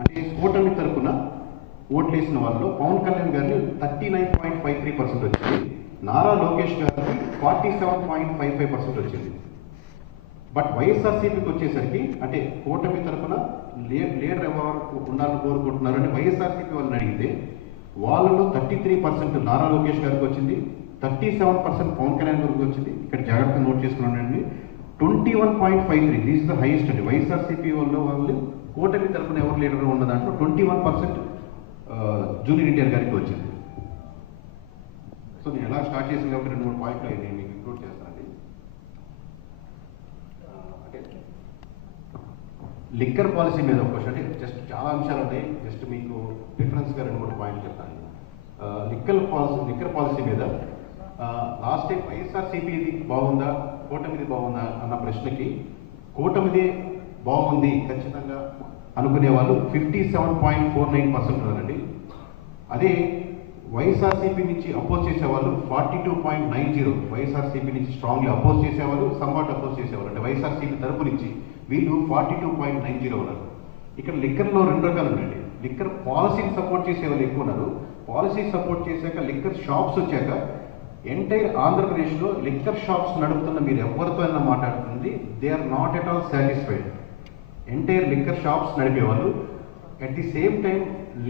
అంటే కూటమి తరపున ఓట్లు వేసిన వాళ్ళలో పవన్ కళ్యాణ్ గారిని 39.53% వచ్చింది, నారా లోకేష్ గారికి 47.55% వచ్చింది. బట్ వైఎస్ఆర్సీపీకి వచ్చేసరికి అంటే కూటమి తరపున లీడర్ ఎవరు ఉండాలని కోరుకుంటున్నారు అని వైఎస్ఆర్సీపీ వాళ్ళని అడిగితే వాళ్ళలో 33% నారా లోకేష్ గారికి వచ్చింది, 37% పవన్ కళ్యాణ్ గారికి వచ్చింది. ఇక్కడ జాగ్రత్తగా నోట్ చేసుకున్నానండి. 21.53 దిస్ ఇస్ ద హైయెస్ట్ అండి. వైఎస్ఆర్సీపీ వాళ్ళు కూటమి తరపున ఎవరు లీడర్ ఉన్న దాంట్లో 21% జూనియర్ ఎన్టీఆర్ గారికి వచ్చింది. సో నేను ఎలా స్టార్ట్ చేసింది కాబట్టి 2-3 పాయింట్లు నేను మీకు ఇంక్లూడ్ చేస్తానండి. అంటే లిక్కర్ పాలసీ మీద ఒక క్వశ్చన్, అంటే జస్ట్ చాలా అంశాలు ఉంటాయి, జస్ట్ మీకు డిఫరెన్స్గా 2-3 పాయింట్లు చెప్తాను. లిక్కర్ పాలసీ మీద లాస్ట్ టైం వైఎస్ఆర్సీపీది బాగుందా కూటమిది బాగుందా అన్న ప్రశ్నకి కూటమిదే బాగుంది ఖచ్చితంగా అనుకునే వాళ్ళు 57.49% ఉన్నారండి. అదే వైఎస్ఆర్సీపీ నుంచి అపోజ్ చేసేవాళ్ళు 42.90, వైఎస్ఆర్సీపీ నుంచి స్ట్రాంగ్లీ అపోజ్ చేసేవాళ్ళు, సంవాట్ అపోజ్ చేసేవాళ్ళు. అంటే వైఎస్ఆర్సీపీ తరపు నుంచి వీళ్ళు 42.90 ఉన్నారు. ఇక్కడ లిక్కర్లో 2 రకాలు ఉన్నాయండి. లిక్కర్ పాలసీని సపోర్ట్ చేసే వాళ్ళు ఎక్కువ ఉన్నారు. పాలసీ సపోర్ట్ చేశాక లిక్కర్ షాప్స్ వచ్చాక ఎంటైర్ ఆంధ్రప్రదేశ్లో లిక్కర్ షాప్స్ నడుపుతున్న మీరు ఎవరితో అయినా మాట్లాడుతుంది, they are not at all satisfied. Entire liquor shops నడిపేవాళ్ళు, at the same time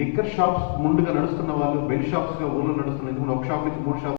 liquor shops ముందుగా నడుస్తున్న వాళ్ళు బెల్ షాప్స్గా ఊళ్ళో నడుస్తున్న, ఒక షాప్ నుంచి 3 షాప్